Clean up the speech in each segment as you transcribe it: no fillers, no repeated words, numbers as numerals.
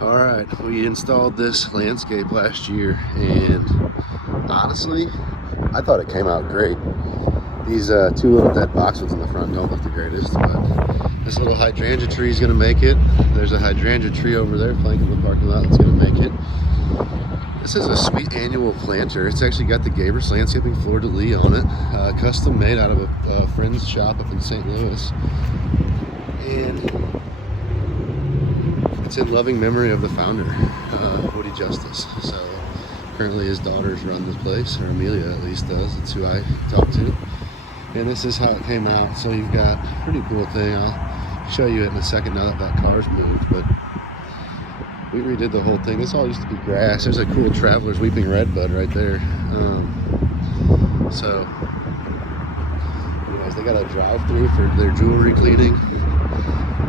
All right, we installed this landscape last year, and honestly, I thought it came out great. These two little dead boxwoods in the front don't look the greatest, but this little hydrangea tree is going to make it. There's a hydrangea tree over there flanking the parking lot that's going to make it. This is a sweet annual planter. It's actually got the Gabris Landscaping fleur-de-lis on it, custom made out of a friend's shop up in St. Louis. And it's in loving memory of the founder, Woody Justice. So currently his daughters run this place, or Amelia at least does. That's who I talk to. And this is how it came out. So you've got a pretty cool thing. I'll show you it in a second now that that car's moved. But we redid the whole thing. This all used to be grass. There's a cool Traveler's Weeping Redbud right there. So anyways, they got a drive-through for their jewelry cleaning.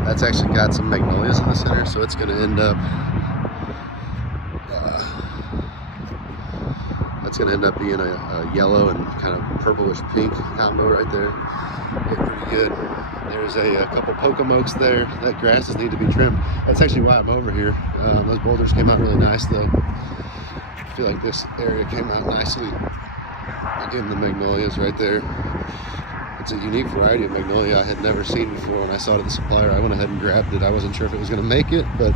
That's actually got some magnolias in the center, so it's going to end up being a yellow and kind of purplish pink combo right there. Pretty good. There's a couple pocomoks there. That grasses need to be trimmed. That's actually why I'm over here. Those boulders came out really nice though. I feel like this area came out nicely. Again, the magnolias right there. It's a unique variety of magnolia I had never seen before. When I saw it at the supplier, I went ahead and grabbed it. I wasn't sure if it was going to make it, but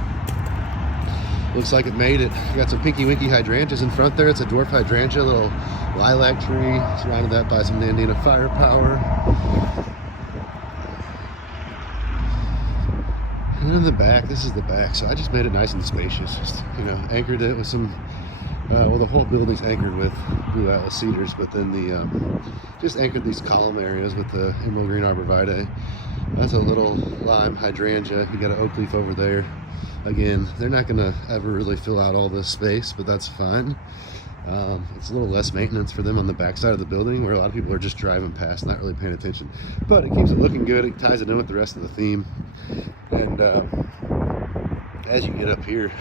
looks like it made it. Got some pinky winky hydrangeas in front there. It's a dwarf hydrangea, little lilac tree. Surrounded that by some Nandina firepower. And in the back, this is the back. So I just made it nice and spacious. Just, anchored it with some, well, the whole building's anchored with blue atlas cedars, but then just anchored these column areas with the emerald green arborvitae. That's a little lime hydrangea. You got an oak leaf over there. Again, they're not gonna ever really fill out all this space, but that's fine. It's a little less maintenance for them on the back side of the building, where a lot of people are just driving past, not really paying attention. But it keeps it looking good. It ties it in with the rest of the theme. And as you get up here,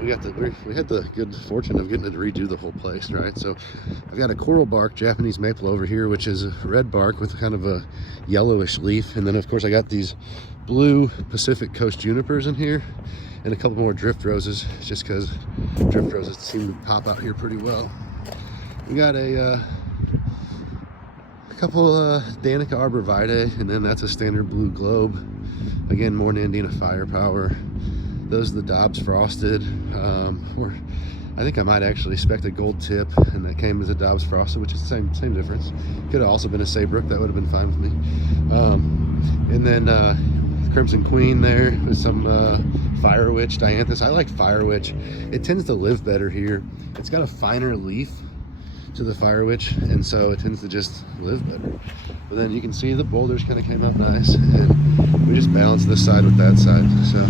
we had the good fortune of getting to redo the whole place, right? So I've got a coral bark Japanese maple over here, which is a red bark with kind of a yellowish leaf. And then of course I got these blue Pacific Coast junipers in here and a couple more drift roses, just because drift roses seem to pop out here pretty well. We got a couple Danica arborvitae, and then that's a standard blue globe. Again, more Nandina firepower. Those are the Dobbs frosted. Or I think I might actually expect a gold tip, and that came as a Dobbs frosted, which is the same difference. Could have also been a Saybrook. That would have been fine with me. And then Crimson Queen there with some Fire Witch Dianthus. I like Fire Witch. It tends to live better here. It's got a finer leaf to the Fire Witch, and so it tends to just live better. But then you can see the boulders kind of came out nice, and we just balanced this side with that side. So